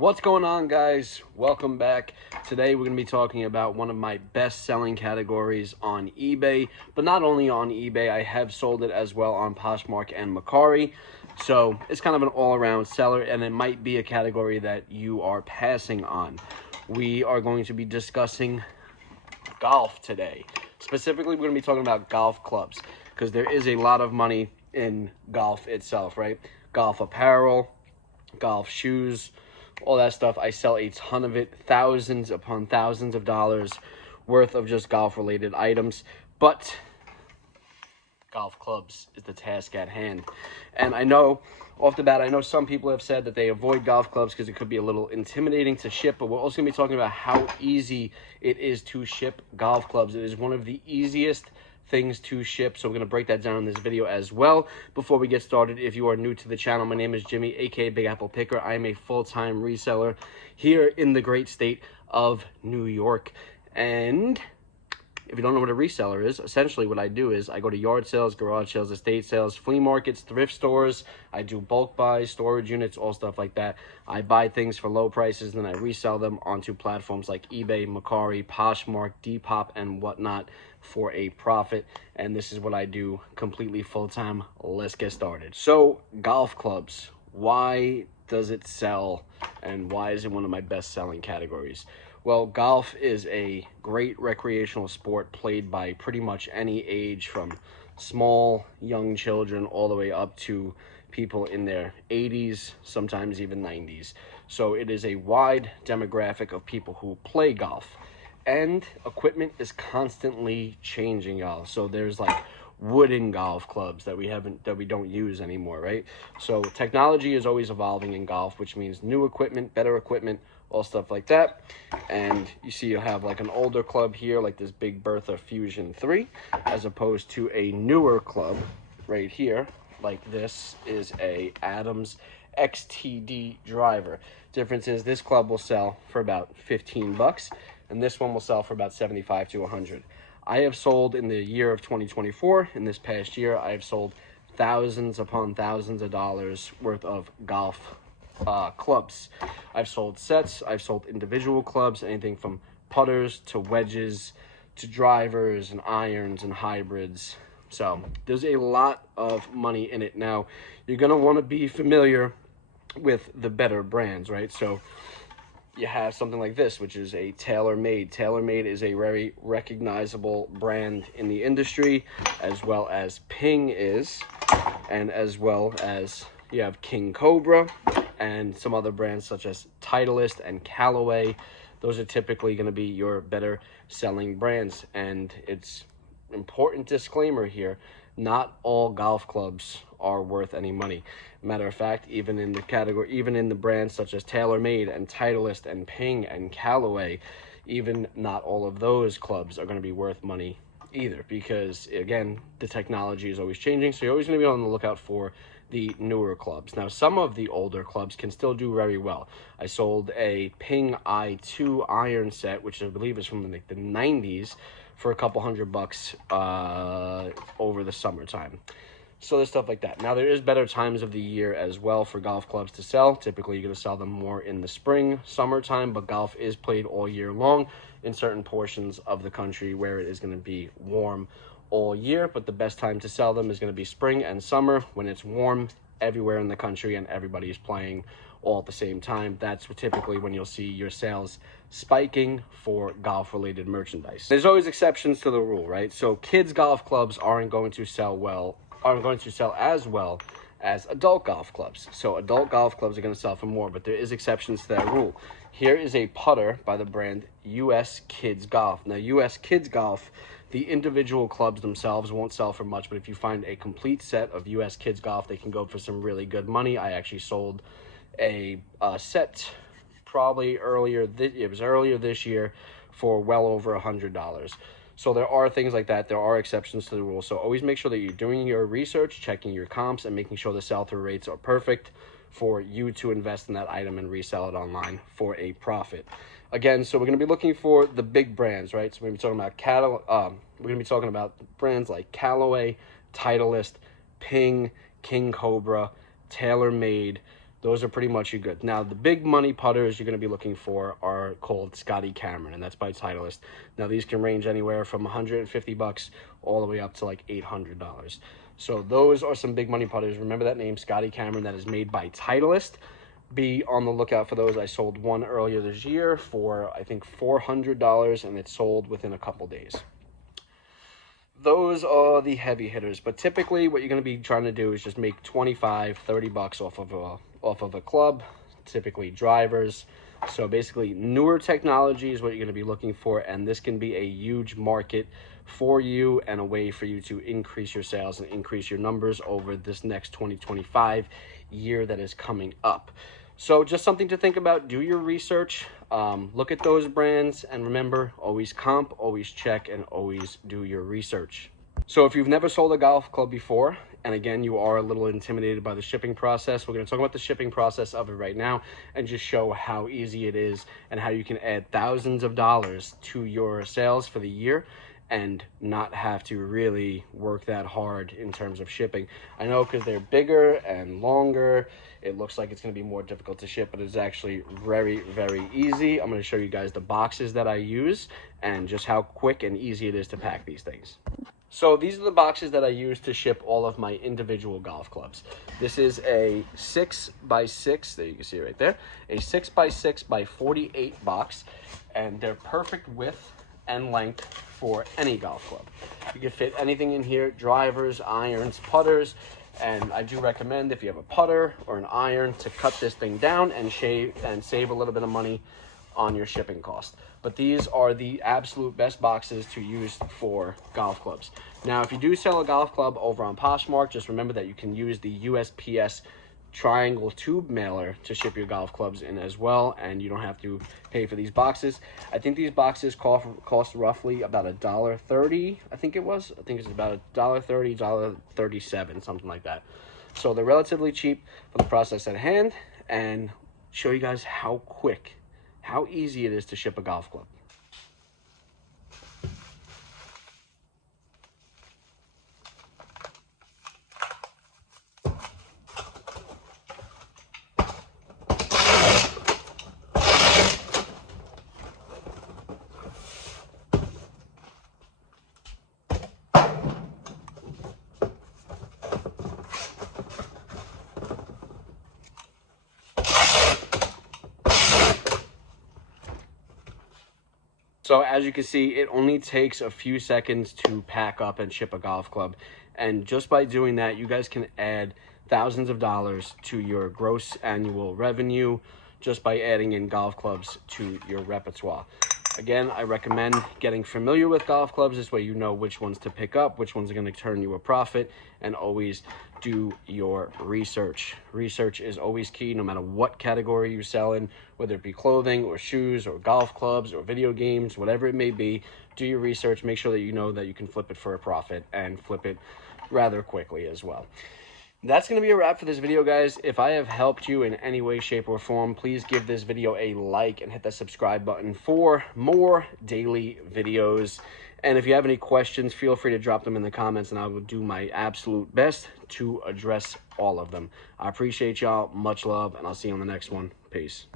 What's going on, guys? Welcome back. Today we're going to be talking about one of my best-selling categories on eBay, but not only on eBay, I have sold it as well on Poshmark and Mercari. So it's kind of an all-around seller, and it might be a category that you are passing on. We are going to be discussing golf today. Specifically, we're going to be talking about golf clubs, because there is a lot of money in golf itself, right? Golf apparel, golf shoes, all that stuff. I sell a ton of it, thousands upon thousands of dollars worth of just golf related items, but golf clubs is the task at hand. And I know off the bat, I know some people have said that they avoid golf clubs because it could be a little intimidating to ship, but we're also going to be talking about how easy it is to ship golf clubs. It is one of the easiest things to ship, so we're going to break that down in this video as well. Before we get started, if you are new to the channel, my name is Jimmy, aka Big Apple Picker. I am a full-time reseller here in the great state of New York. And if you don't know what a reseller is, essentially what I do is I go to yard sales, garage sales, estate sales, flea markets, thrift stores. I do bulk buys, storage units, all stuff like that. I buy things for low prices, then I resell them onto platforms like eBay, Mercari, Poshmark, Depop, and whatnot for a profit. And this is what I do completely full-time. Let's get started. So, golf clubs. Why does it sell, and why is it one of my best-selling categories? Well, golf is a great recreational sport played by pretty much any age, from small, young children all the way up to people in their 80s, sometimes even 90s. So it is a wide demographic of people who play golf. And equipment is constantly changing, y'all. So there's like wooden golf clubs that we don't use anymore, right? So technology is always evolving in golf, which means new equipment, better equipment, all stuff like that. And you see you have like an older club here, like this Big Bertha Fusion 3, as opposed to a newer club right here, like this is a Adams XTD driver. Difference is this club will sell for about 15 bucks, and this one will sell for about 75 to 100. I have sold in the year of 2024, in this past year, I have sold thousands upon thousands of dollars worth of golf clubs. I've sold sets, I've sold individual clubs, anything from putters to wedges to drivers and irons and hybrids. So there's a lot of money in it. Now, you're going to want to be familiar with the better brands, right? So you have something like this, which is a TaylorMade. TaylorMade is a very recognizable brand in the industry, as well as Ping is, and as well as you have King Cobra and some other brands such as Titleist and Callaway. Those are typically going to be your better selling brands. And it's important disclaimer here, not all golf clubs are worth any money. Matter of fact, even in the brands such as TaylorMade and Titleist and Ping and Callaway, even not all of those clubs are going to be worth money either, because again, the technology is always changing, so you're always going to be on the lookout for the newer clubs. Now, some of the older clubs can still do very well. I sold a Ping I2 iron set, which I believe is from the 90s, for a couple $100 over the summertime. So there's stuff like that. Now, there is better times of the year as well for golf clubs to sell. Typically, you're going to sell them more in the spring, summertime, but golf is played all year long in certain portions of the country where it is going to be warm all year. But the best time to sell them is going to be spring and summer, when it's warm everywhere in the country and everybody is playing all at the same time. That's typically when you'll see your sales spiking for golf related merchandise. There's always exceptions to the rule, right? So kids golf clubs aren't going to sell as well as adult golf clubs. So adult golf clubs are going to sell for more, but there is exceptions to that rule. Here is a putter by the brand US Kids Golf. Now, US Kids Golf, the individual clubs themselves won't sell for much, but if you find a complete set of US Kids Golf, they can go for some really good money. I actually sold a set probably earlier this year for well over $100. So there are things like that. There are exceptions to the rule. So always make sure that you're doing your research, checking your comps, and making sure the sell-through rates are perfect for you to invest in that item and resell it online for a profit. Again, so we're going to be looking for the big brands, right? So we're going to be talking about brands like Callaway, Titleist, Ping, King Cobra, TaylorMade, Those are pretty much your good. Now, the big money putters you're going to be looking for are called Scotty Cameron, and that's by Titleist. Now, these can range anywhere from $150 all the way up to like $800. So those are some big money putters. Remember that name, Scotty Cameron, that is made by Titleist. Be on the lookout for those. I sold one earlier this year for, I think, $400, and it sold within a couple days. Those are the heavy hitters, but typically what you're going to be trying to do is just make 25, 30 bucks off of a club, typically drivers. So basically newer technology is what you're going to be looking for, and this can be a huge market for you and a way for you to increase your sales and increase your numbers over this next 2025 year that is coming up. So just something to think about. Do your research, look at those brands, and remember, always comp, always check, and always do your research. So if you've never sold a golf club before, and again, you are a little intimidated by the shipping process, we're going to talk about the shipping process of it right now and just show how easy it is and how you can add thousands of dollars to your sales for the year and not have to really work that hard in terms of shipping. I know, because they're bigger and longer, it looks like it's going to be more difficult to ship, but it's actually very, very easy. I'm going to show you guys the boxes that I use and just how quick and easy it is to pack these things. So these are the boxes that I use to ship all of my individual golf clubs. This is a 6x6, there you can see it right there, a 6x6 by 48 box, and they're perfect width and length for any golf club. You can fit anything in here: drivers, irons, putters, and I do recommend, if you have a putter or an iron, to cut this thing down and save a little bit of money on your shipping cost. But these are the absolute best boxes to use for golf clubs. Now, if you do sell a golf club over on Poshmark, just remember that you can use the USPS triangle tube mailer to ship your golf clubs in as well, and you don't have to pay for these boxes. I think these boxes cost roughly about $1.30. I think it's about $1.30, $1.37, something like that. So they're relatively cheap for the process at hand, and show you guys how quick, how easy it is to ship a golf club. So as you can see, it only takes a few seconds to pack up and ship a golf club. And just by doing that, you guys can add thousands of dollars to your gross annual revenue just by adding in golf clubs to your repertoire. Again, I recommend getting familiar with golf clubs. This way you know which ones to pick up, which ones are going to turn you a profit, and always do your research. Research is always key, no matter what category you sell in, whether it be clothing or shoes or golf clubs or video games, whatever it may be. Do your research. Make sure that you know that you can flip it for a profit, and flip it rather quickly as well. That's going to be a wrap for this video, guys. If I have helped you in any way, shape, or form, please give this video a like and hit that subscribe button for more daily videos. And if you have any questions, feel free to drop them in the comments, and I will do my absolute best to address all of them. I appreciate y'all. Much love, and I'll see you on the next one. Peace.